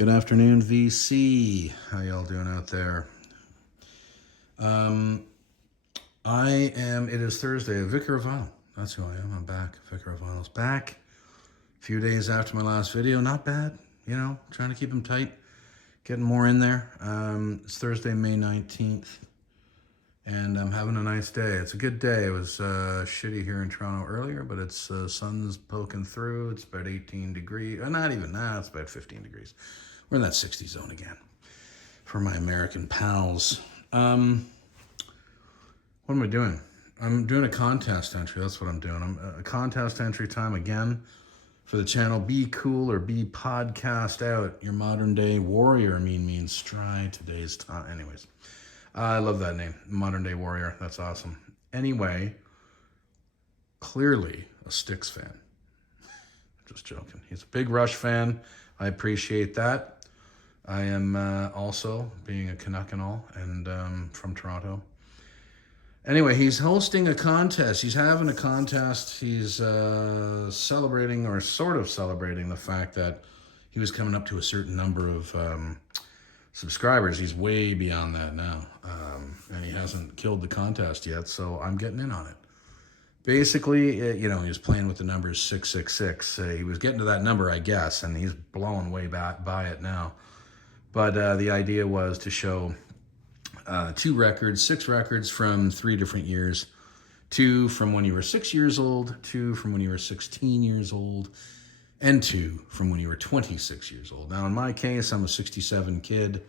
Good afternoon, VC. How y'all doing out there? It is Thursday, Vicar of Vinyl. That's who I am. I'm back. Vicar of Vinyl's back. A few days after my last video. Not bad, trying to keep them tight. Getting more in there. It's Thursday, May 19th. And I'm having a nice day. It's a good day. It was shitty here in Toronto earlier, but it's sun's poking through. It's about 18 degrees. Not even that. It's about 15 degrees. We're in that 60 zone again for my American pals. What am I doing? I'm doing a contest entry. That's what I'm doing. I'm a contest entry time again for the channel. Be cool or be podcast out. Your modern day warrior means stride today's time. Anyways. I love that name, Modern Day Warrior. That's awesome. Anyway, clearly a Styx fan. Just joking. He's a big Rush fan. I appreciate that. I am also being a Canuck and all, and from Toronto. Anyway, he's hosting a contest. He's having a contest. He's celebrating, or sort of celebrating, the fact that he was coming up to a certain number of subscribers. He's way beyond that now, and he hasn't killed the contest yet, so I'm getting in on it. Basically, he was playing with the numbers 666. He was getting to that number, I guess, and he's blowing way back by it now. But the idea was to show six records from 3 different years. 2 from when you were 6 years old, 2 from when you were 16 years old, and 2 from when you were 26 years old. Now, in my case, I'm a 67 kid.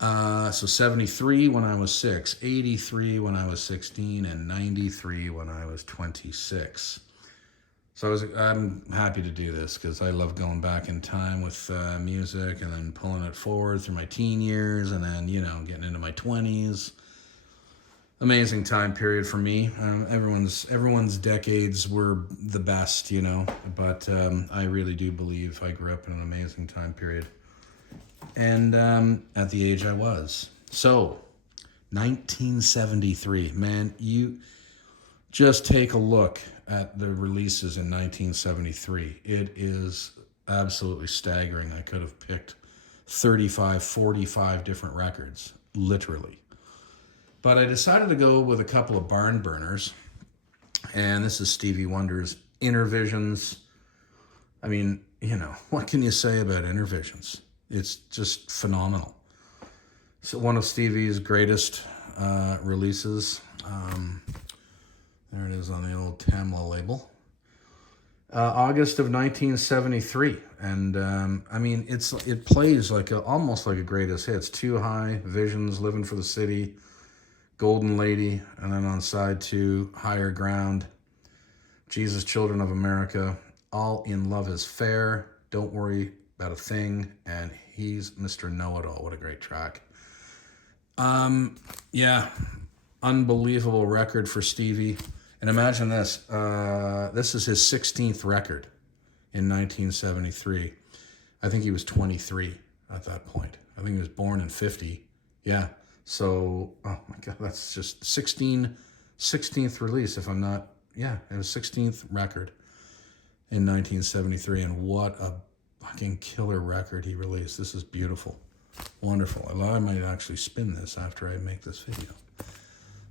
So 73 when I was 6, 83 when I was 16, and 93 when I was 26. So I'm happy to do this because I love going back in time with music and then pulling it forward through my teen years and then, getting into my 20s. Amazing time period for me. Everyone's decades were the best, but I really do believe I grew up in an amazing time period. And at the age I was. So, 1973. Man, you just take a look at the releases in 1973. It is absolutely staggering. I could have picked 35, 45 different records, literally. But I decided to go with a couple of barn burners. And this is Stevie Wonder's Inner Visions. I mean, what can you say about Inner Visions? It's just phenomenal. So one of Stevie's greatest releases. There it is on the old Tamla label. August of 1973. And it plays almost like a greatest hits. Too High, Visions, Living for the City, Golden Lady, and then on side 2, Higher Ground, Jesus, Children of America, All in Love is Fair, Don't Worry About a Thing, and He's Mr. Know-It-All. What a great track. Unbelievable record for Stevie. And imagine this, this is his 16th record in 1973. I think he was 23 at that point. I think he was born in 50. Yeah. So, oh my God, that's just 16th release, if I'm not, it was 16th record in 1973, and what a fucking killer record he released. This is beautiful, wonderful. I might actually spin this after I make this video.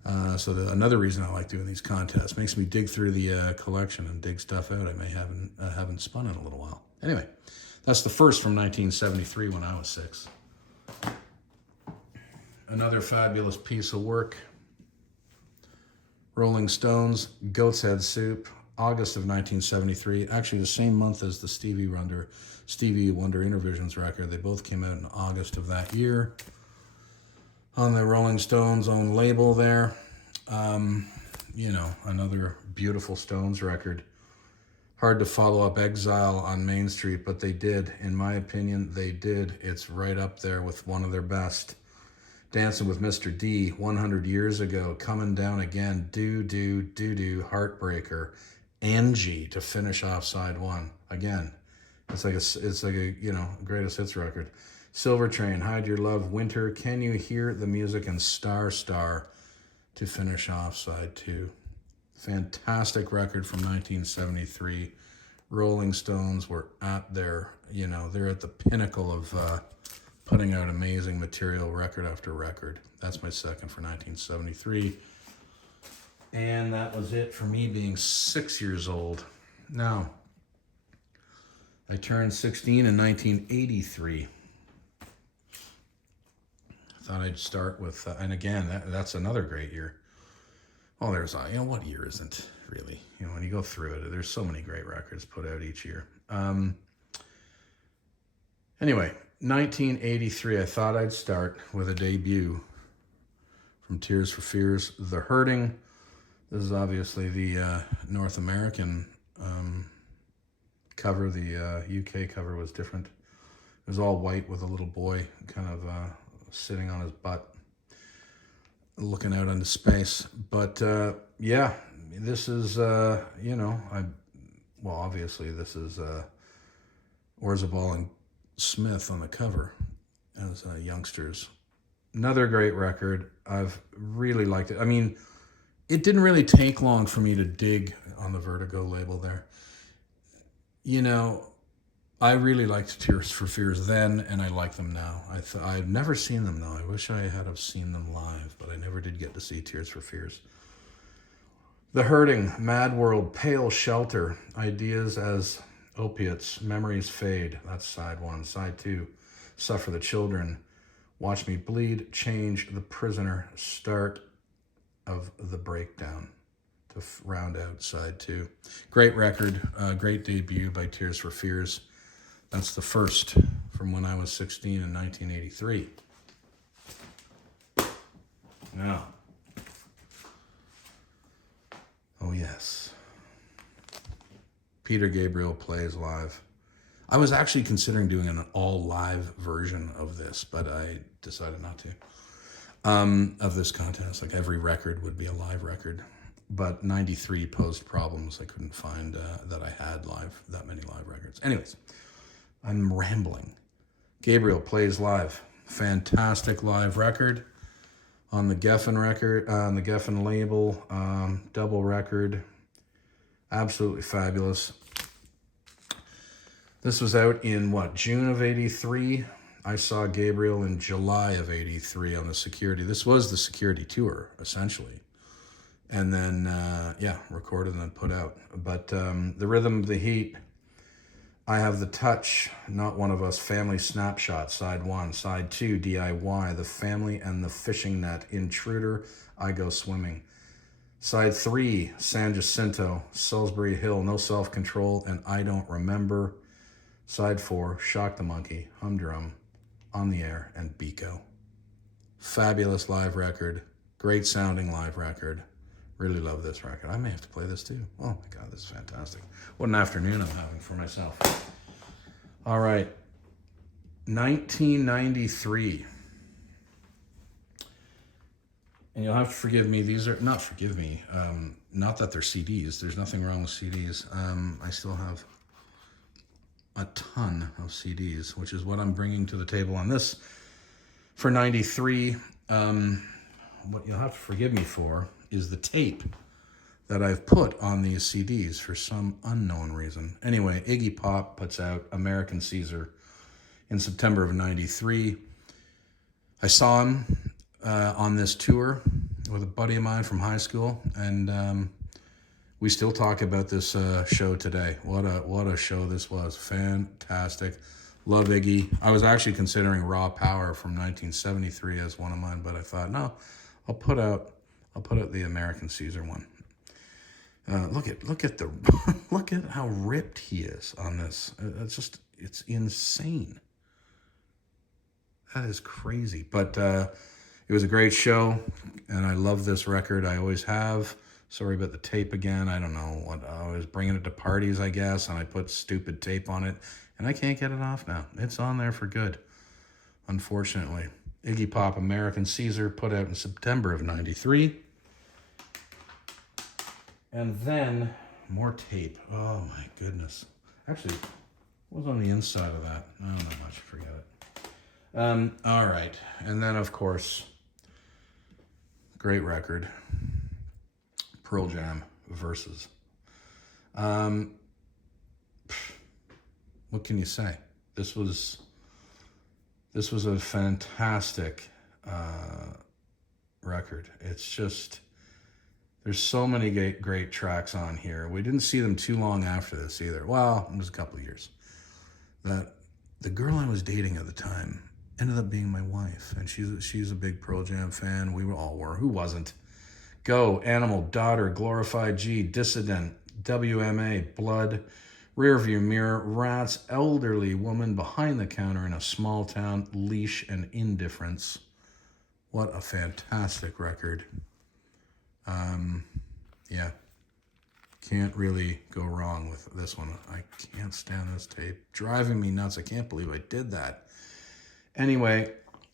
Another reason I like doing these contests, makes me dig through the collection and dig stuff out I may haven't spun in a little while. Anyway, that's the first from 1973 when I was 6. Another fabulous piece of work. Rolling Stones, Goat's Head Soup, August of 1973. Actually, the same month as the Stevie Wonder Inner Visions record. They both came out in August of that year. On the Rolling Stones' own label there. Another beautiful Stones record. Hard to follow up Exile on Main Street, but they did. In my opinion, they did. It's right up there with one of their best. Dancing with Mr. D, 100 Years Ago, Coming Down Again, Do, Heartbreaker, Angie to finish off side 1. Again, it's like a greatest hits record. Silver Train, Hide Your Love, Winter, Can You Hear the Music, and Star to finish off side 2. Fantastic record from 1973. Rolling Stones were at their, they're at the pinnacle of putting out amazing material record after record. That's my second for 1973. And that was it for me being 6 years old. Now, I turned 16 in 1983. Thought I'd start with, and again, that's another great year. Oh, there's, what year isn't really? When you go through it, there's so many great records put out each year. Anyway, 1983, I thought I'd start with a debut from Tears for Fears, The Hurting. This is obviously the North American cover. The UK cover was different. It was all white with a little boy kind of sitting on his butt, looking out into space. But yeah, this is, obviously this is Orzabal and Smith on the cover as youngsters. Another great record. I've really liked it. I mean, it didn't really take long for me to dig on the Vertigo label there. I really liked Tears for Fears then, and I like them now. I've never seen them, though. I wish I had have seen them live, but I never did get to see Tears for Fears. The Hurting, Mad World, Pale Shelter, Ideas as Opiates, Memories Fade. That's side one. Side two, Suffer the Children, Watch Me Bleed, Change the Prisoner, Start of the Breakdown, to round out side two. Great record, great debut by Tears for Fears. That's the first from when I was 16 in 1983. Now, oh yes, Peter Gabriel Plays Live. I was actually considering doing an all live version of this, but I decided not to. Of this contest, like every record would be a live record. But 93 posed problems. I couldn't find that I had that many live records. Anyways, I'm rambling. Gabriel Plays Live. Fantastic live record on the Geffen record, on the Geffen label, double record. Absolutely fabulous. This was out in June of 83. I saw Gabriel in July of 83 on the Security. This was the Security tour, essentially. And then, recorded and then put out. But The Rhythm of the Heat, I Have the Touch, Not One of Us, Family Snapshot, side one. Side two, DIY, The Family and the Fishing Net, Intruder, I Go Swimming. Side three, San Jacinto, Salisbury Hill, No Self-Control, and I Don't Remember. Side four, Shock the Monkey, Humdrum, On the Air, and Biko. Fabulous live record. Great sounding live record. Really love this record. I may have to play this too. Oh my God, this is fantastic. What an afternoon I'm having for myself. All right. 1993. And you'll have to forgive me. These are, not forgive me, not that they're CDs. There's nothing wrong with CDs. I still have a ton of CDs, which is what I'm bringing to the table on this. For 93, what you'll have to forgive me for is the tape that I've put on these CDs for some unknown reason. Anyway, Iggy Pop puts out American Caesar in September of 93. I saw him on this tour with a buddy of mine from high school, and we still talk about this show today. What a show this was. Fantastic. Love Iggy. I was actually considering Raw Power from 1973 as one of mine, but I thought, no, I'll put out the American Caesar one. Look at the look at how ripped he is on this. It's insane. That is crazy. But it was a great show, and I love this record. I always have. Sorry about the tape again. I don't know what I was bringing it to parties, I guess, and I put stupid tape on it, and I can't get it off now. It's on there for good, unfortunately. Iggy Pop, American Caesar, put out in September of 93. And then more tape. Oh my goodness. Actually, what was on the inside of that? I don't know much. Forget it. All right. And then, of course, great record. Pearl Jam Versus. What can you say? This was a fantastic record. It's just, there's so many great tracks on here. We didn't see them too long after this either. Well, it was a couple of years. That the girl I was dating at the time ended up being my wife, and she's a big Pearl Jam fan. We all were. Who wasn't? Go, Animal, Daughter, Glorified G, Dissident, WMA, Blood, Rearview Mirror, Rats, Elderly Woman, Behind the Counter in a Small Town, Leash, and Indifference. What a fantastic record. Yeah, can't really go wrong with this one. I can't stand this tape. Driving me nuts. I can't believe I did that. Anyway,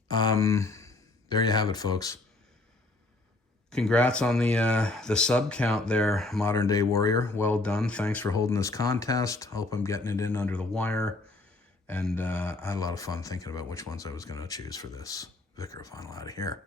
there you have it, folks. Congrats on the sub count there, Modern Day Warrior. Well done. Thanks for holding this contest. Hope I'm getting it in under the wire. And I had a lot of fun thinking about which ones I was going to choose for this. Vicar of Vinyl out of here.